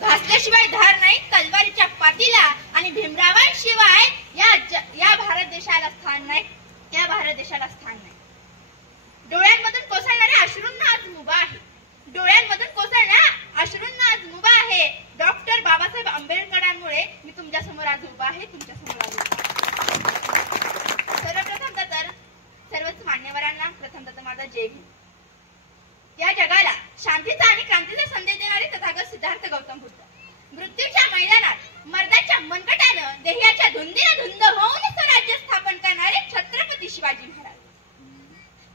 घासल्याशिवाय धार नाही तलवारीच्या पातीला आणि भीमरावांशिवाय या भारत देशाला स्थान नाही, या भारत देशाला स्थान नाही. डोळ्यांमधून कोसळणाऱ्या अश्रूंना आज मुभा आहे, डोळ्यांमधून कोसळणाऱ्या अश्रूंना आज मुभा आहे. डॉक्टर बाबासाहेब आंबेडकरांमुळे मी तुमच्या समोर आज उभा आहे, तुमच्या समोर आज उभा आहे. सर्वप्रथम तर सर्वच मान्यवरांना प्रथमतः माझा जय भीम. या जगाला शांतीचा आणि क्रांतीचा संदेश देणारे तथागत सिद्धार्थ गौतम बुद्ध, मृत्यूच्या मैदानात मर्दाच्या मनकटानं देहाच्या धुंदीने धुंद होऊन स्वराज्य स्थापन करणारे छत्रपती शिवाजी महाराज,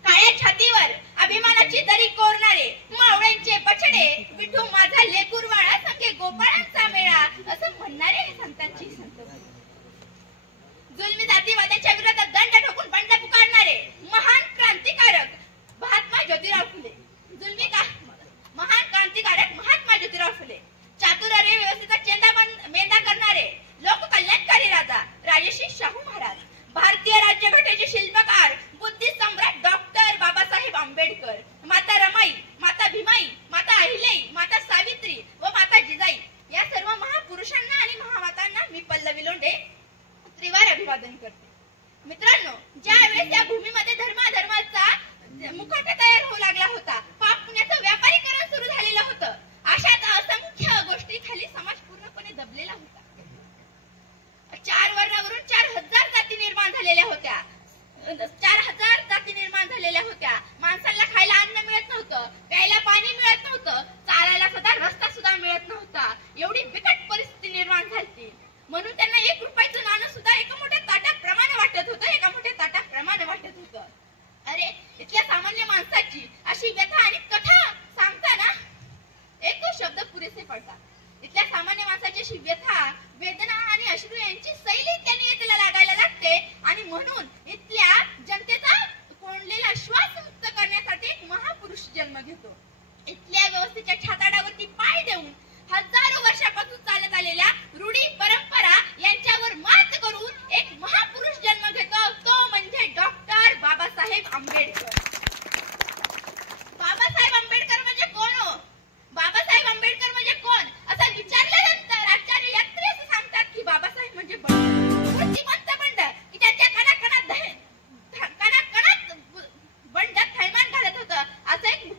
काळ्या छातीवर अभिमानाची दरी कोरणारे मावळ्यांचे बछडे, विठू माझा लेकुरवाळा संगे गोपाळांचा मेळा असं म्हणणारे हे संतांची संत, जुलमी जातीवादाच्या विरोधात दंड ठोकून बंड पुकारणारे महान क्रांतिकारक महात्मा ज्योतिराव फुले, महान क्रांतिकारक महात्मा ज्योतिराव फुले, चातुर्य व्यवस्थेचा मेंदा करणारे लोककल्याणकारी राजा राजर्षी शाहू महाराज, भारतीय राज्यघटनेचे शिल्पकार बुद्धी सम्राट डॉक्टर बाबासाहेब आंबेडकर, माता रमाई, माता भीमाई, माता अहिल्याई, माता सावित्री व माता जिजाई या सर्व महापुरुषांना आणि महामातांना मी पल्लवी लोंढे त्रिवार अभिवादन करते. मित्रांनो, ज्या वेळेस या भूमीमध्ये धर्माचा मुखवटा तयार होऊ लागला होता, पाप पुण्याचं व्यापारीकरण सुरू झालेलं होतं, अशाच असंख्य गोष्टी खाली समाज पूर्णपणे दबलेला होता. 4 वर्णावरून 4000 जाती निर्माण झालेल्या होत्या, 4000 जाती निर्माण झालेल्या होत्या. माणसाला खायला अन्न मिळत नव्हतं, प्यायला पाणी मिळत नव्हतं, चालायला सुद्धा रस्ता सुद्धा मिळत नव्हता. एवढी बिकट परिस्थिती निर्माण झाली. म्हणून त्यांना 1 रुपयाचं नाणं सुद्धा एका मोठ्या ताटाप्रमाणे वाटत होतं, एका मोठ्या ताटाप्रमाणे वाटत होतं. अरे, इथल्या सामान्य माणसाची अशी व्यथा आणि कथा सांगताना एकच शब्द पुरेसे पडतात. इथल्या सामान्य माणसाची अशी व्यथा, वेदना आणि अश्रू यांची शैली त्यांनी इथला लागायला लागते आणि म्हणून इथल्या जनतेचा कोंडलेला श्वास मुक्त करण्यासाठी एक महापुरुष जन्म घेतो. इथल्या व्यवस्थेच्या छाताडावरती पाय देऊन हजारो वर्षापासून चालत आलेल्या रूढी परंपरा यांच्यावर मात करून एक महापुरुष जन्म घेतो, तो म्हणजे डॉक्टर बाबासाहेब आंबेडकर. बाबासाहेब आंबेडकर म्हणजे कोण हो? बाबासाहेब आंबेडकर म्हणजे कोण असं विचारल्यानंतर आचार्य यात्री असं सांगतात की बाबासाहेब म्हणजे बुद्धिमंत बंड, की त्याच्या कणाकणात बंड थैमान घालत होतं, असं एक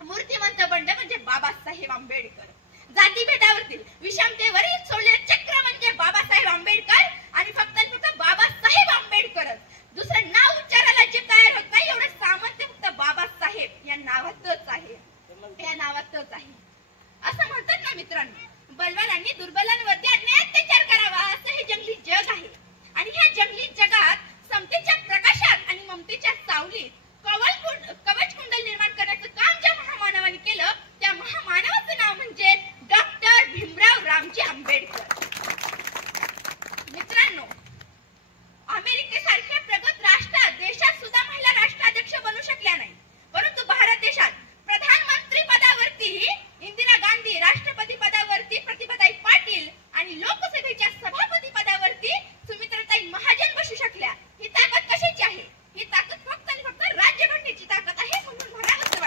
मूर्तिमंत बंड म्हणजे बाबासाहेब आंबेडकर. जातीभेदावरील विषमतेवरील सोडलेले चक्र म्हणजे बाबासाहेब आंबेडकर आणि फक्त बाबासाहेब आंबेडकरच. दुसरं नाव उच्चारायला जे तयार होत नाही एवढं सामर्थ्य फक्त बाबासाहेब या नावातच आहे, या नावातच आहे. असं म्हणतात ना मित्रांनो, बलवानांनी दुर्बलांवरती अन्याय अत्याचार करावा असं हे जंगली जग आहे. आणि ह्या जंगली जगात समतेच्या प्रकाशात आणि ममतेच्या सावलीत कवच कुंडल निर्माण करण्याचं काम ज्या महामानवाने केलं त्या महामानवाचं नाव म्हणजे डॉक्टर भीमराव रामजी आंबेडकर. मित्रांनो, अमेरिकेसारख्या प्रगत राष्ट्रात देशात सुद्धा महिला राष्ट्राध्यक्ष बनू शकल्या नाही, परंतु भारत देशात प्रधानमंत्री पदावरती इंदिरा गांधी, राष्ट्रपती पदावरती प्रतिभाताई पाटील आणि लोकसभेच्या सभापती पदावरती सुमित्राताई महाजन बसू शकल्या. ही ताकद कशाची आहे? ही ताकद फक्त आणि फक्त राज्यघटनेची ताकद आहे. म्हणून म्हणावंसं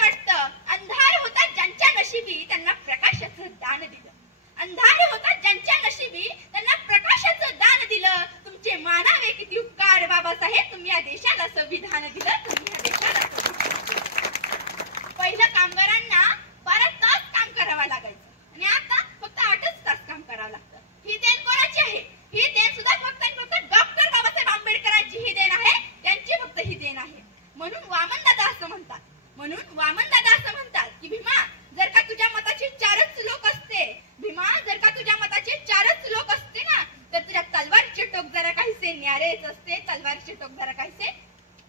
वाटतं, अंधार होता ज्यांच्या नशिबी त्यांना प्रकाशाचं दान दिलं, अंधार होता ज्यांच्या नशिबी त्यांना प्रकाशाचं दान दिलं. तुमचे मानावे किती उपकार बाबासाहेब, तुम्ही या देशाला संविधान दिलं, तुम्ही या देशाला संविधान दिलं. पहिलं कामगारांना 12 तास काम करावं लागायचं आणि आता फक्त 8च तास काम करावं लागतं. ही देण कोणाची आहे? ही देण सुद्धा फक्त आणि फक्त डॉक्टर बाबासाहेब आंबेडकरांची ही देण आहे, त्यांची फक्त ही देण आहे. म्हणून वामनदादा असं म्हणतात की भीमा, जर का तुझ्या मताचे 4च लोक असते, भीमा जर का तुझ्या मताचे 4च लोक असते ना, तर तुझ्या तलवारचे टोक जरा काहीसे न्यारेच असते, तलवारचे टोक जरा काहीसे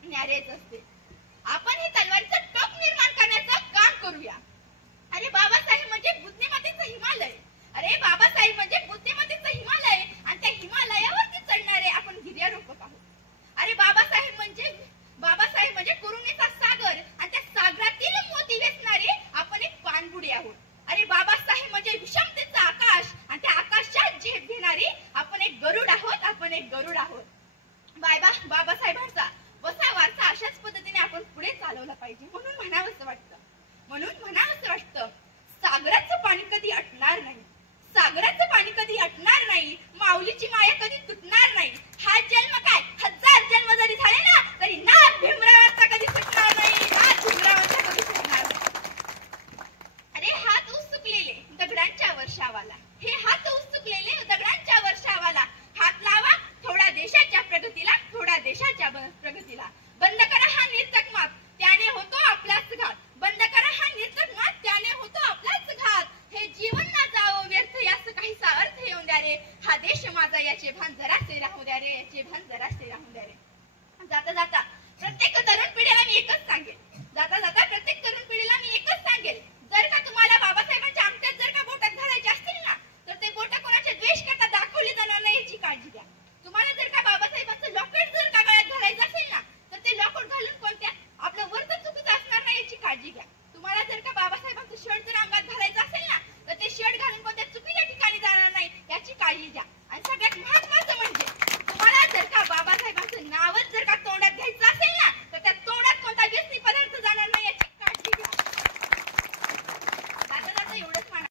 न्यारेच असते. आपण हे तलवारीचं टोक निर्माण करण्याचं काम करूया. अरे बाबासाहेब म्हणजे बुद्धिमत्तेचं हिमालय, अरे बाबासाहेब म्हणजे बुद्धिमत्तेचं हिमालय आणि त्या हिमालयावरती चढणारे आपण गिर्यारोहक आहोत. अरे बाबासाहेब म्हणजे करुणेचा सागर आणि त्या सागरातील मोती वेचणारे आपण एक पाणबुडी आहोत. अरे बाबासाहेब म्हणजे विषमतेचा आकाश आणि त्या आकाशात झेप घेणारी आपण एक गरुड आहोत, आपण एक गरुड आहोत. बाबासाहेबांचा वसा वारसा अशाच पद्धतीने आपण पुढे चालवला पाहिजे. म्हणून म्हणावंसं वाटतं याचे भान जरासे राहू द्या रे, याचे भान जरासे राहू द्या रे. जाता जाता